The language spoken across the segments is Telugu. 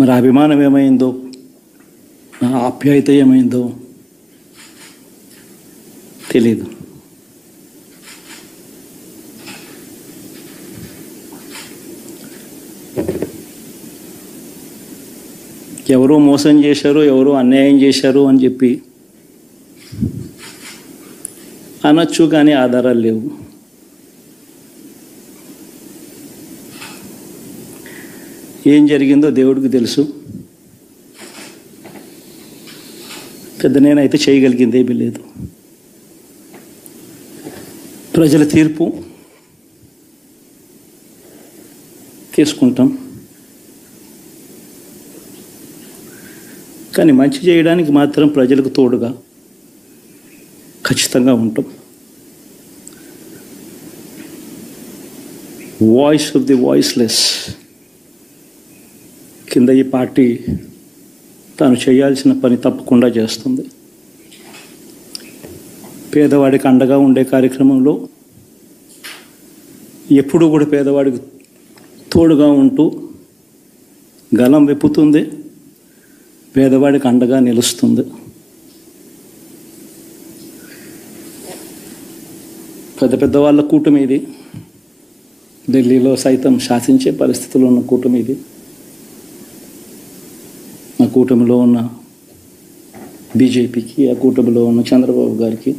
మరి అభిమానం ఏమైందో, ఆప్యాయత ఏమైందో తెలీదు. ఎవరో మోసం చేశారు, ఎవరో అన్యాయం చేశారు అని చెప్పి అనొచ్చు, కానీ ఆధారాలు లేవు. ఏం జరిగిందో దేవుడికి తెలుసు. పెద్ద నేనైతే చేయగలిగింది ఏమీ లేదు. ప్రజల తీర్పు తీసుకుంటాం, కానీ మంచి చేయడానికి మాత్రం ప్రజలకు తోడుగా ఖచ్చితంగా ఉంటాం. వాయిస్ ఆఫ్ ది వాయిస్లెస్ కింద ఈ పార్టీ తాను చేయాల్సిన పని తప్పకుండా చేస్తుంది. పేదవాడికి అండగా ఉండే కార్యక్రమంలో ఎప్పుడూ కూడా పేదవాడికి తోడుగా ఉంటూ గలం విప్పుతుంది, పేదవాడికి అండగా నిలుస్తుంది. పెద్ద పెద్ద వాళ్ళ కూటమి ఇది, ఢిల్లీలో సైతం శాసించే పరిస్థితుల్లో ఉన్న కూటమి ఇది. ఆ కూటమిలో ఉన్న బీజేపీకి, ఆ కూటమిలో ఉన్న చంద్రబాబు గారికి,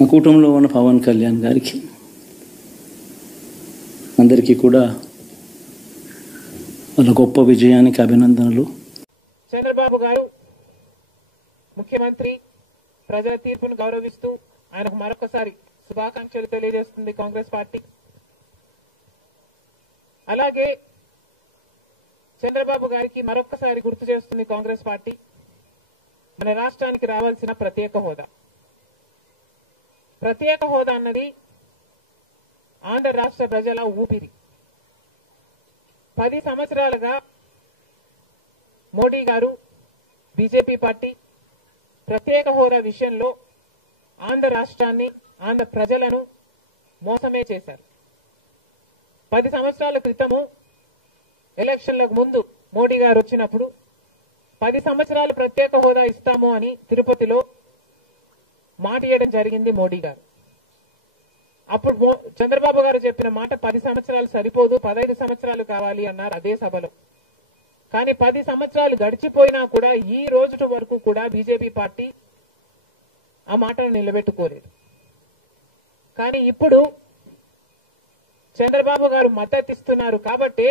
ఆ కూటమిలో ఉన్న పవన్ కళ్యాణ్ గారికి, అందరికీ కూడా వాళ్ళ గొప్ప విజయానికి అభినందనలు. చంద్రబాబు గారు ముఖ్యమంత్రి, ప్రజల తీర్పును గౌరవిస్తూ ఆయనకు మరొకసారి శుభాకాంక్షలు తెలియజేస్తుంది కాంగ్రెస్ పార్టీ. అలాగే చంద్రబాబు గారికి మరొకసారి గుర్తు చేస్తుంది కాంగ్రెస్ పార్టీ మన రాష్ట్రానికి రావాల్సిన ప్రత్యేక హోదా. ప్రత్యేక హోదా అన్నది ఆంధ్ర రాష్ట్ర ప్రజల ఊపిరి. 10 సంవత్సరాలుగా మోడీ గారు, బీజేపీ పార్టీ ప్రత్యేక హోదా విషయంలో ఆంధ్ర రాష్ట్రాన్ని, ఆంధ్ర ప్రజలను మోసమే చేశారు. 10 సంవత్సరాల క్రితము ఎలక్షన్లకు ముందు మోడీ గారు వచ్చినప్పుడు 10 సంవత్సరాలు ప్రత్యేక హోదా ఇస్తాము అని తిరుపతిలో మాట ఇవ్వడం జరిగింది మోడీ గారు. అప్పుడు చంద్రబాబు గారు చెప్పిన మాట 10 సంవత్సరాలు సరిపోదు, 15 సంవత్సరాలు కావాలి అన్నారు అదే సభలో. కానీ 10 సంవత్సరాలు గడిచిపోయినా కూడా ఈ రోజు వరకు కూడా బీజేపీ పార్టీ ఆ మాటను నిలబెట్టుకోలేదు. కానీ ఇప్పుడు చంద్రబాబు గారు మద్దతు ఇస్తున్నారు కాబట్టి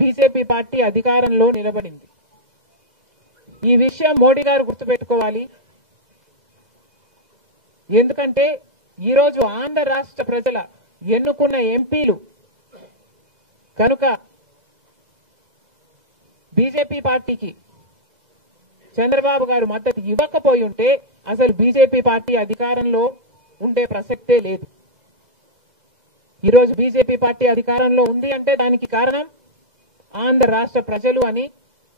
బీజేపీ పార్టీ అధికారంలో నిలబడింది. ఈ విషయం మోడీ గారు గుర్తుపెట్టుకోవాలి. ఎందుకంటే ఈరోజు ఆంధ్ర రాష్ట్ర ప్రజల ఎన్నుకున్న ఎంపీలు కనుక బీజేపీ పార్టీకి చంద్రబాబు గారు మద్దతు ఇవ్వకపోయి ఉంటే అసలు బీజేపీ పార్టీ అధికారంలో ఉండే ప్రసక్తే లేదు. ఈరోజు బీజేపీ పార్టీ అధికారంలో ఉంది అంటే దానికి కారణం ఆంధ్ర రాష్ట్ర ప్రజలు అని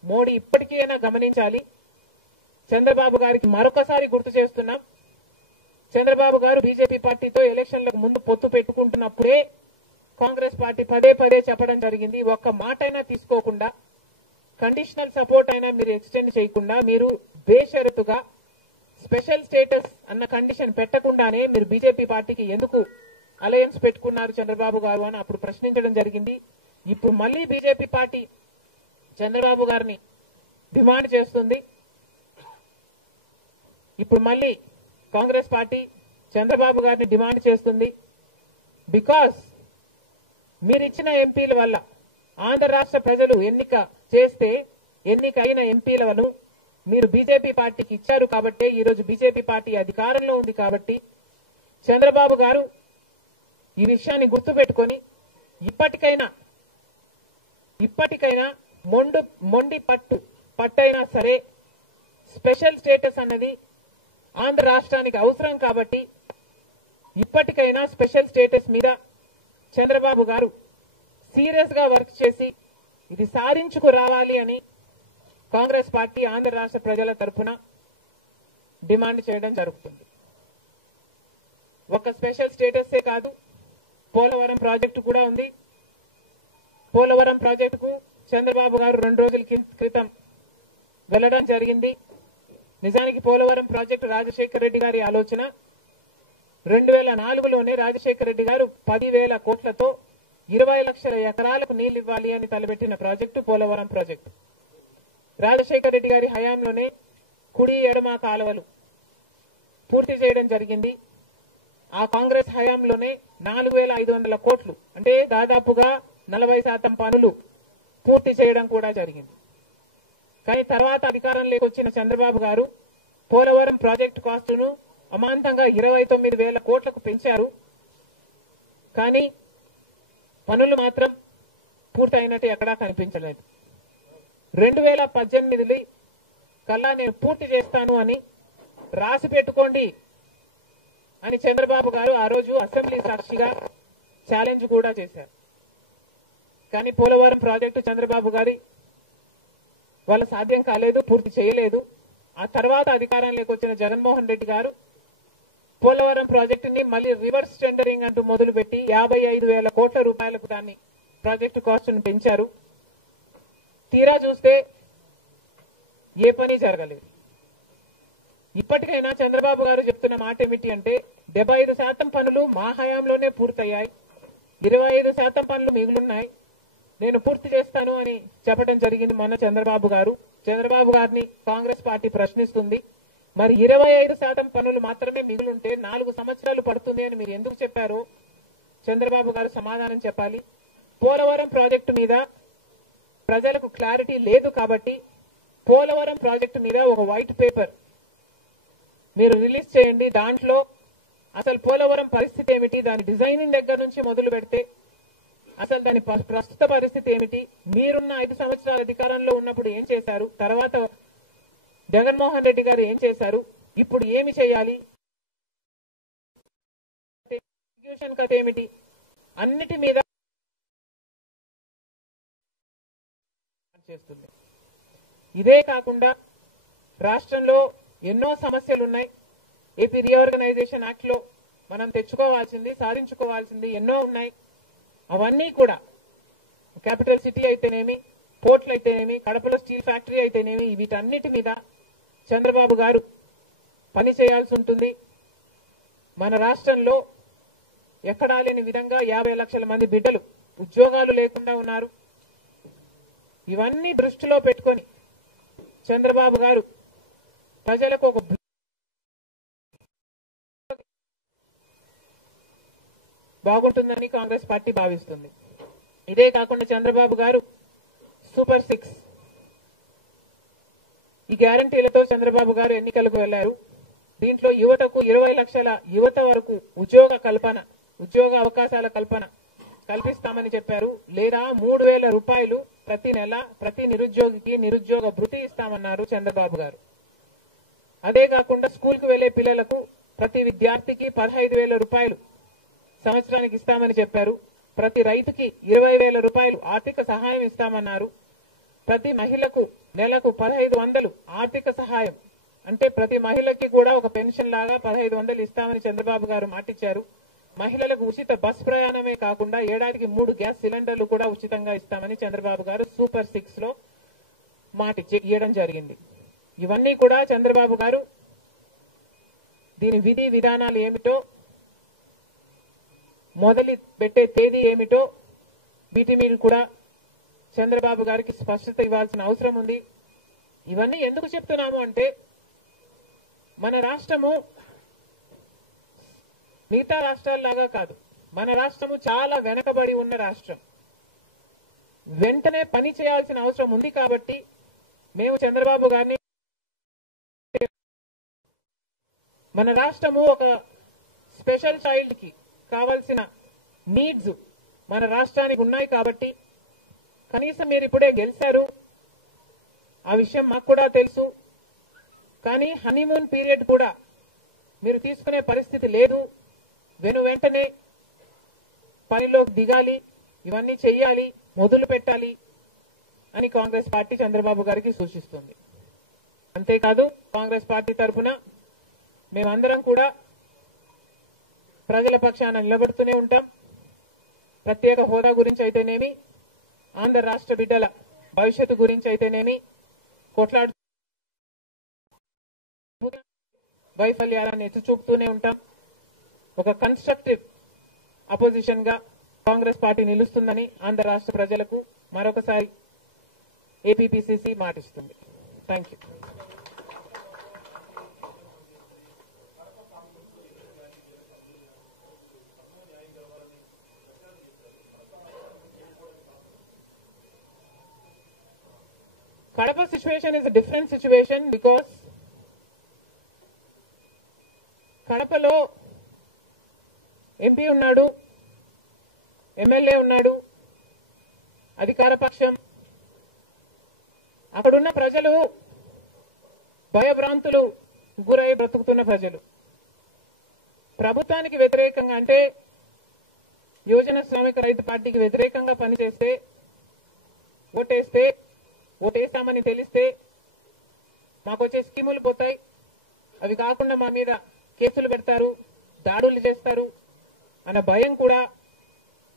మోడీ ఇప్పటికైనా గమనించాలి. చంద్రబాబు గారికి మరొకసారి గుర్తు చేస్తున్నాం, చంద్రబాబు గారు బీజేపీ పార్టీతో ఎలక్షన్లకు ముందు పొత్తు పెట్టుకుంటున్నప్పుడే కాంగ్రెస్ పార్టీ పదే పదే చెప్పడం జరిగింది, ఒక్క మాట అయినా తీసుకోకుండా, కండిషనల్ సపోర్ట్ అయినా మీరు ఎక్స్టెండ్ చేయకుండా, మీరు బేషరతుగా స్పెషల్ స్టేటస్ అన్న కండిషన్ పెట్టకుండానే మీరు బీజేపీ పార్టీకి ఎందుకు అలయన్స్ పెట్టుకున్నారు చంద్రబాబు గారు అని అప్పుడు ప్రశ్నించడం జరిగింది. ఇప్పుడు మళ్ళీ బీజేపీ పార్టీ చంద్రబాబు గారిని డిమాండ్ చేస్తుంది. ఇప్పుడు మళ్ళీ కాంగ్రెస్ పార్టీ చంద్రబాబు గారిని డిమాండ్ చేస్తుంది. బికాస్ మీరు ఇచ్చిన ఎంపీల వల్ల ఆంధ్ర రాష్ట్ర ప్రజలు ఎన్నికైన ఎంపీలను మీరు బీజేపీ పార్టీకి ఇచ్చారు కాబట్టి ఈరోజు బీజేపీ పార్టీ అధికారంలో ఉంది కాబట్టి చంద్రబాబు గారు ఈ విషయాన్ని గుర్తుపెట్టుకొని ఇప్పటికైనా మొండి పట్టైనా సరే స్పెషల్ స్టేటస్ అన్నది ఆంధ్ర రాష్ట్రానికి అవసరం కాబట్టి ఇప్పటికైనా స్పెషల్ స్టేటస్ మీద చంద్రబాబు గారు సీరియస్ గా వర్క్ చేసి ఇది సాధించుకు రావాలి అని కాంగ్రెస్ పార్టీ ఆంధ్ర రాష్ట్ర ప్రజల తరఫున డిమాండ్ చేయడం జరుగుతుంది. ఒక స్పెషల్ స్టేటసే కాదు, పోలవరం ప్రాజెక్టు కూడా ఉంది. పోలవరం ప్రాజెక్టుకు చంద్రబాబు గారు 2 రోజుల క్రితం వెళ్లడం జరిగింది. నిజానికి పోలవరం ప్రాజెక్టు రాజశేఖర రెడ్డి గారి ఆలోచన. 2004లోనే రాజశేఖర రెడ్డి గారు 10,000 కోట్లతో 20 లక్షల ఎకరాలకు నీళ్లు ఇవ్వాలి అని తలపెట్టిన ప్రాజెక్టు పోలవరం ప్రాజెక్టు. రాజశేఖర రెడ్డి గారి హయాంలోనే కుడి ఎడమ కాలువలు పూర్తి చేయడం జరిగింది. ఆ కాంగ్రెస్ హయాంలోనే 4,500 కోట్లు అంటే దాదాపుగా 40% పనులు పూర్తి చేయడం కూడా జరిగింది. కానీ తర్వాత అధికారంలోకి వచ్చిన చంద్రబాబు గారు పోలవరం ప్రాజెక్టు కాస్టును అమాంతంగా 29,000 కోట్లకు పెంచారు. కానీ పనులు మాత్రం పూర్తయినట్టు ఎక్కడా కనిపించలేదు. 2018 కల్లా నేను పూర్తి చేస్తాను అని రాసి పెట్టుకోండి అని చంద్రబాబు గారు ఆ రోజు అసెంబ్లీ సాక్షిగా ఛాలెంజ్ కూడా చేశారు. కానీ పోలవరం ప్రాజెక్టు చంద్రబాబు గారి వాళ్ళ సాధ్యం కాలేదు, పూర్తి చేయలేదు. ఆ తర్వాత అధికారంలోకి వచ్చిన జగన్మోహన్ రెడ్డి గారు పోలవరం ప్రాజెక్టుని మళ్ళీ రివర్స్ టెండరింగ్ అంటూ మొదలుపెట్టి 55,000 కోట్ల రూపాయలకు దాన్ని ప్రాజెక్టు కాస్టును పెంచారు. తీరా చూస్తే ఏ పని జరగలేదు. ఇప్పటికైనా చంద్రబాబు గారు చెప్తున్న మాట ఏమిటి అంటే 75% పనులు మా హయాంలోనే పూర్తయ్యాయి, 25% పనులు మిగులున్నాయి, నేను పూర్తి చేస్తాను అని చెప్పడం జరిగింది మొన్న చంద్రబాబు గారు. చంద్రబాబు గారిని కాంగ్రెస్ పార్టీ ప్రశ్నిస్తుంది. మరి 25% పనులు మాత్రమే మిగులుంటే 4 సంవత్సరాలు పడుతుంది అని మీరు ఎందుకు చెప్పారో చంద్రబాబు గారు సమాధానం చెప్పాలి. పోలవరం ప్రాజెక్టు మీద ప్రజలకు క్లారిటీ లేదు కాబట్టి పోలవరం ప్రాజెక్టు మీద ఒక వైట్ పేపర్ మీరు రిలీజ్ చేయండి. దాంట్లో అసలు పోలవరం పరిస్థితి ఏమిటి, దాని డిజైనింగ్ దగ్గర నుంచి మొదలు పెడితే అసలు దాని ప్రస్తుత పరిస్థితి ఏమిటి, మీరున్న 5 సంవత్సరాల అధికారంలో ఉన్నప్పుడు ఏం చేశారు, తర్వాత జగన్మోహన్ రెడ్డి గారు ఏం చేశారు, ఇప్పుడు ఏమి చేయాలి, ఎగ్జిక్యూషన్ కథ ఏమిటి, అన్నిటి మీద చేస్తుంది. ఇదే కాకుండా రాష్ట్రంలో ఎన్నో సమస్యలు ఉన్నాయి. ఏపీ రీఆర్గనైజేషన్ యాక్ట్ లో మనం తెచ్చుకోవాల్సింది, సాధించుకోవాల్సింది ఎన్నో ఉన్నాయి. అవన్నీ కూడా క్యాపిటల్ సిటీ అయితేనేమి, పోర్ట్లు అయితేనేమి, కడపలో స్టీల్ ఫ్యాక్టరీ అయితేనేమి, వీటన్నిటి మీద చంద్రబాబు గారు పని చేయాల్సి ఉంటుంది. మన రాష్ట్రంలో ఎక్కడా లేని విధంగా 50 లక్షల మంది బిడ్డలు ఉద్యోగాలు లేకుండా ఉన్నారు. ఇవన్నీ దృష్టిలో పెట్టుకొని చంద్రబాబు గారు ప్రజలకు ఒక బాగుంటుందని కాంగ్రెస్ పార్టీ భావిస్తుంది. ఇదే కాకుండా చంద్రబాబు గారు సూపర్ 6 ఈ గ్యారంటీలతో చంద్రబాబు గారు ఎన్నికలకు వెళ్లారు. దీంట్లో యువతకు 20 లక్షల యువత వరకు ఉద్యోగ అవకాశాల కల్పన కల్పిస్తామని చెప్పారు. లేదా 3,000 రూపాయలు ప్రతి నెల ప్రతి నిరుద్యోగికి నిరుద్యోగ భృతి ఇస్తామన్నారు చంద్రబాబు గారు. అదే కాకుండా స్కూల్ కు వెళ్లే పిల్లలకు ప్రతి విద్యార్థికి 15,000 రూపాయలు సంవత్సరానికి ఇస్తామని చెప్పారు. ప్రతి రైతుకి 20,000 రూపాయలు ఆర్థిక సహాయం ఇస్తామన్నారు. ప్రతి మహిళకు నెలకు 1,500 ఆర్థిక సహాయం అంటే ప్రతి మహిళకి కూడా ఒక పెన్షన్ లాగా 1,500 ఇస్తామని చంద్రబాబు గారు మాటిచ్చారు. మహిళలకు ఉచిత బస్ ప్రయాణమే కాకుండా ఏడాదికి 3 గ్యాస్ సిలిండర్లు కూడా ఉచితంగా ఇస్తామని చంద్రబాబు గారు సూపర్ 6 లో ఇవ్వడం జరిగింది. ఇవన్నీ కూడా చంద్రబాబు గారు దీని విధి విధానాలు ఏమిటో, మొదలు పెట్టే తేదీ ఏమిటో వీటి మీద కూడా చంద్రబాబు గారికి స్పష్టత ఇవ్వాల్సిన అవసరం ఉంది. ఇవన్నీ ఎందుకు చెప్తున్నాము అంటే మన రాష్ట్రము మిగతా రాష్ట్రాల్లాగా కాదు. మన రాష్ట్రము చాలా వెనకబడి ఉన్న రాష్ట్రం. వెంటనే పని చేయాల్సిన అవసరం ఉంది కాబట్టి మేము చంద్రబాబు గారిని మన రాష్ట్రము ఒక స్పెషల్ చైల్డ్ కి కావాల్సిన నీడ్స్ మన రాష్ట్రానికి ఉన్నాయి కాబట్టి కనీసం మీరు ఇప్పుడే గెలిచారు, ఆ విషయం మాకు కూడా తెలుసు. కానీ హనీమూన్ పీరియడ్ కూడా మీరు తీసుకునే పరిస్థితి లేదు. వెంటనే పనిలోకి దిగాలి, ఇవన్నీ చెయ్యాలి, మొదలు పెట్టాలి అని కాంగ్రెస్ పార్టీ చంద్రబాబు గారికి సూచిస్తుంది. అంతేకాదు కాంగ్రెస్ పార్టీ తరఫున మేమందరం కూడా ప్రజల పక్షాన నిలబడుతూనే ఉంటాం. ప్రత్యేక హోదా గురించి అయితేనేమి, ఆంధ్ర రాష్ట్ర బిడ్డల భవిష్యత్తు గురించి అయితేనేమి కొట్లాడు వైఫల్యాలను ఎత్తి చూపుతూనే ఉంటాం. ఒక కన్స్ట్రక్టివ్ అపోజిషన్ గా కాంగ్రెస్ పార్టీ నిలుస్తుందని ఆంధ్ర రాష్ట్ర ప్రజలకు మరొకసారి ఏపీపీసీసీ మాటిస్తుంది. Thank you. Kadapa situation is a different situation because కడపలో ఎంపీ ఉన్నాడు, ఎమ్మెల్యే ఉన్నాడు, అధికార పక్షం. అక్కడున్న ప్రజలు భయభ్రాంతులు గురై బ్రతుకుతున్న ప్రజలు. ప్రభుత్వానికి వ్యతిరేకంగా అంటే యువజన శ్రామిక రైతు పార్టీకి వ్యతిరేకంగా పనిచేస్తే ఓటేస్తామని తెలిస్తే మాకు వచ్చే స్కీములు పోతాయి, అవి కాకుండా మా మీద కేసులు పెడతారు, దాడులు చేస్తారు అన్న భయం కూడా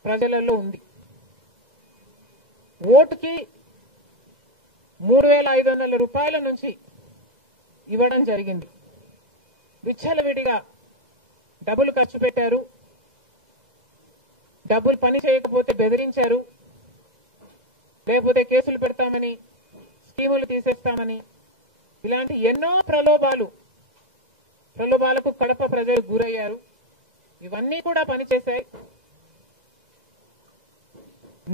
ప్రజలలో ఉంది. ఓటుకి 3,500 రూపాయల నుంచి ఇవ్వడం జరిగింది. విచ్చలవిడిగా డబ్బులు ఖర్చు పెట్టారు, డబ్బులు పని చేయకపోతే బెదిరించారు, లేకపోతే కేసులు పెడతామని, స్కీములు తీసేస్తామని, ఇలాంటి ఎన్నో ప్రలోభాలకు కడప ప్రజలు గురయ్యారు. ఇవన్నీ కూడా పనిచేశాయి.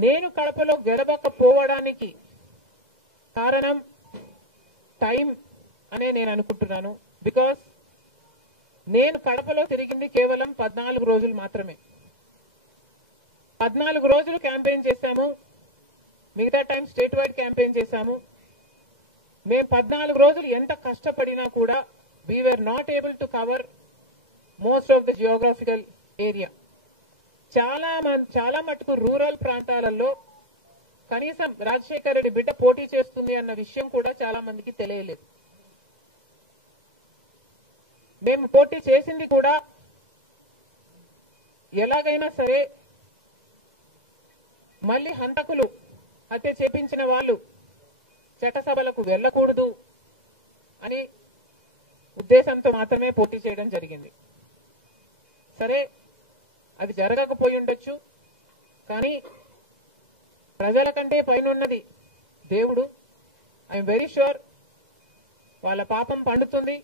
నేను కడపలో గెలవకపోవడానికి కారణం టైం అనే నేను అనుకుంటున్నాను. బికాస్ నేను కడపలో తిరిగింది కేవలం 14 రోజులు మాత్రమే. 14 రోజులు క్యాంపెయిన్ చేశాము, మిగతా టైం స్టేట్ వైడ్ క్యాంపెయిన్ చేశాము. మేము 14 రోజులు ఎంత కష్టపడినా కూడా we were not able to cover most of the geographical area. చాలా మటుకు రూరల్ ప్రాంతాలలో కనీసం రాజశేఖర రెడ్డి బిడ్డ పోటీ చేస్తుంది అన్న విషయం కూడా చాలా మందికి తెలియలేదు. మేము పోటీ చేసింది కూడా ఎలాగైనా సరే మళ్ళీ హంతకులు హత్య చేపించిన వాళ్ళు చట్టసభలకు వెళ్ళకూడదు అని ఉద్దేశంతో మాత్రమే పోటీ చేయడం జరిగింది. సరే, అది జరగకపోయి ఉండొచ్చు, కానీ ప్రజల కంటే పైన ఉన్నది దేవుడు. ఐఎమ్ వెరీ ష్యూర్ వాళ్ళ పాపం పండుతుంది,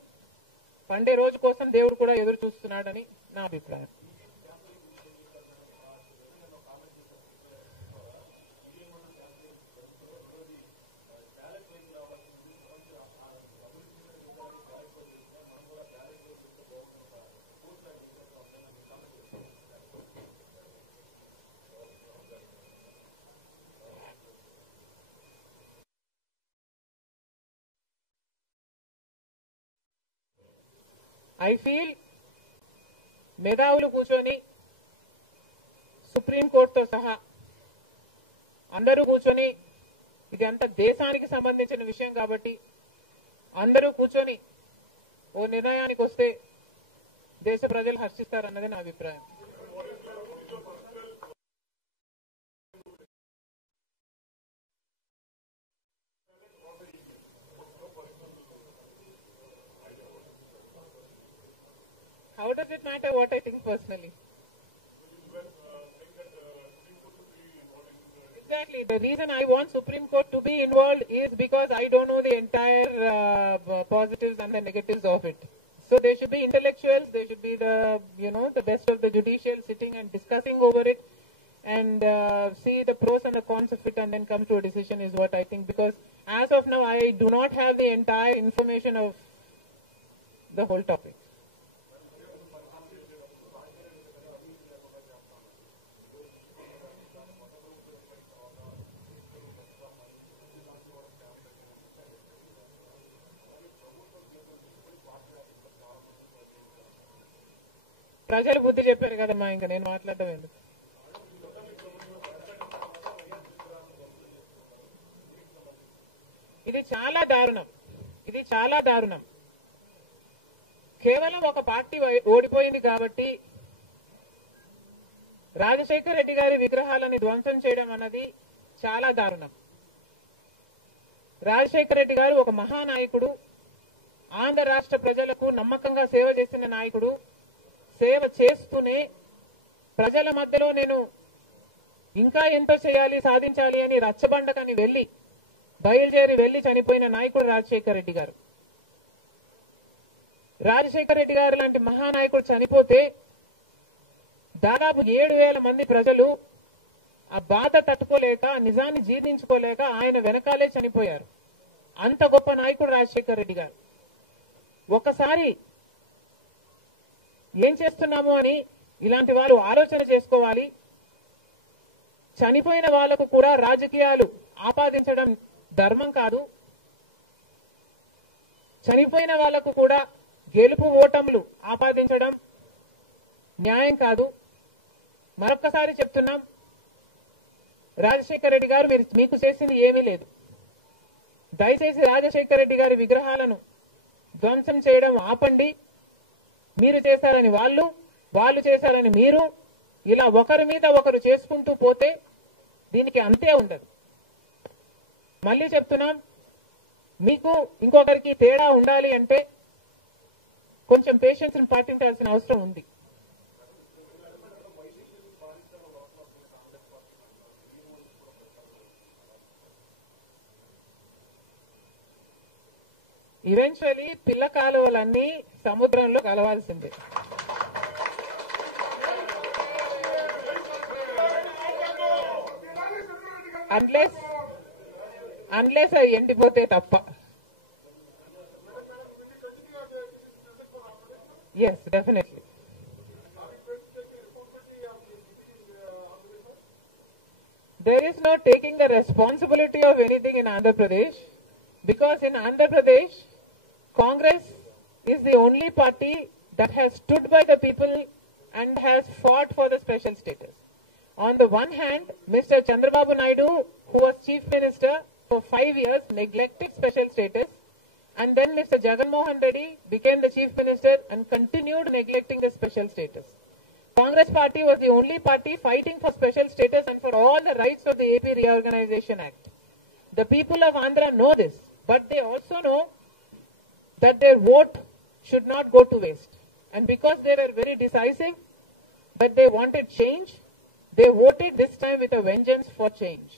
పండే రోజు కోసం దేవుడు కూడా ఎదురు చూస్తున్నాడని నా అభిప్రాయం. ఐ ఫీల్ మేధావులు కూర్చొని సుప్రీంకోర్టుతో సహా అందరూ కూర్చొని, ఇది అంత దేశానికి సంబంధించిన విషయం కాబట్టి అందరూ కూర్చొని ఓ నిర్ణయానికి వస్తే దేశ ప్రజలు హర్షిస్తారన్నది నా అభిప్రాయం. How does it matter what I think personally? Exactly. The reason I want Supreme Court to be involved is because I don't know the entire positives and the negatives of it. So there should be intellectuals, there should be the best of the judicial sitting and discussing over it and see the pros and the cons of it and then come to a decision is what I think. Because as of now, I do not have the entire information of the whole topic. ప్రజలు బుద్ధి చెప్పారు కదమ్మా, ఇంకా నేను మాట్లాడటం ఎందుకు. ఇది చాలా దారుణం. కేవలం ఒక పార్టీ ఓడిపోయింది కాబట్టి రాజశేఖర రెడ్డి గారి విగ్రహాలని ధ్వంసం చేయడం అన్నది చాలా దారుణం. రాజశేఖర రెడ్డి గారు ఒక మహానాయకుడు, ఆంధ్ర రాష్ట్ర ప్రజలకు నమ్మకంగా సేవ చేసిన నాయకుడు. సేవ చేస్తూనే ప్రజల మధ్యలో నేను ఇంకా ఎంతో చేయాలి, సాధించాలి అని రచ్చబండకని బయలుదేరి వెళ్లి చనిపోయిన నాయకుడు రాజశేఖర రెడ్డి గారు. రాజశేఖర రెడ్డి గారు లాంటి మహానాయకుడు చనిపోతే దాదాపు 7,000 మంది ప్రజలు ఆ బాధ తట్టుకోలేక, నిజాన్ని జీర్ణించుకోలేక ఆయన వెనకాలే చనిపోయారు. అంత గొప్ప నాయకుడు రాజశేఖర రెడ్డి గారు. ఒకసారి ఏం చేస్తున్నాము అని ఇలాంటి వారు ఆలోచన చేసుకోవాలి. చనిపోయిన వాళ్లకు కూడా రాజకీయాలు ఆపాదించడం ధర్మం కాదు. చనిపోయిన వాళ్లకు కూడా గెలుపు ఓటములు ఆపాదించడం న్యాయం కాదు. మరొక్కసారి చెప్తున్నాం, రాజశేఖర రెడ్డి గారు మీకు చేసింది ఏమీ లేదు. దయచేసి రాజశేఖర రెడ్డి గారి విగ్రహాలను ధ్వంసం చేయడం ఆపండి. మీరు చేశారని వాళ్ళు చేశారని మీరు, ఇలా ఒకరి మీద ఒకరు చేసుకుంటూ పోతే దీనికి అంతే ఉండదు. మళ్ళీ చెప్తున్నాం, మీకు ఇంకొకరికి తేడా ఉండాలి అంటే కొంచెం పేషెన్స్ పాటించాల్సిన అవసరం ఉంది. ఈవెన్చువలీ పిల్ల కాలువలన్నీ సముద్రంలో కలవాల్సిందే. అన్లెస్ అవి ఎండిపోతే తప్ప. Yes, definitely. There is no taking the responsibility of anything in Andhra Pradesh, because in Andhra Pradesh, Congress is the only party that has stood by the people and has fought for the special status. On the one hand, Mr. Chandrababu Naidu, who was Chief Minister for 5 years, neglected special status, and then Mr. Jagan Mohan Reddy became the Chief Minister and continued neglecting the special status. Congress party was the only party fighting for special status and for all the rights of the AP Reorganization Act. The people of Andhra know this, but they also know that their vote should not go to waste. And because they were very decisive, but they wanted change, they voted this time with a vengeance for change.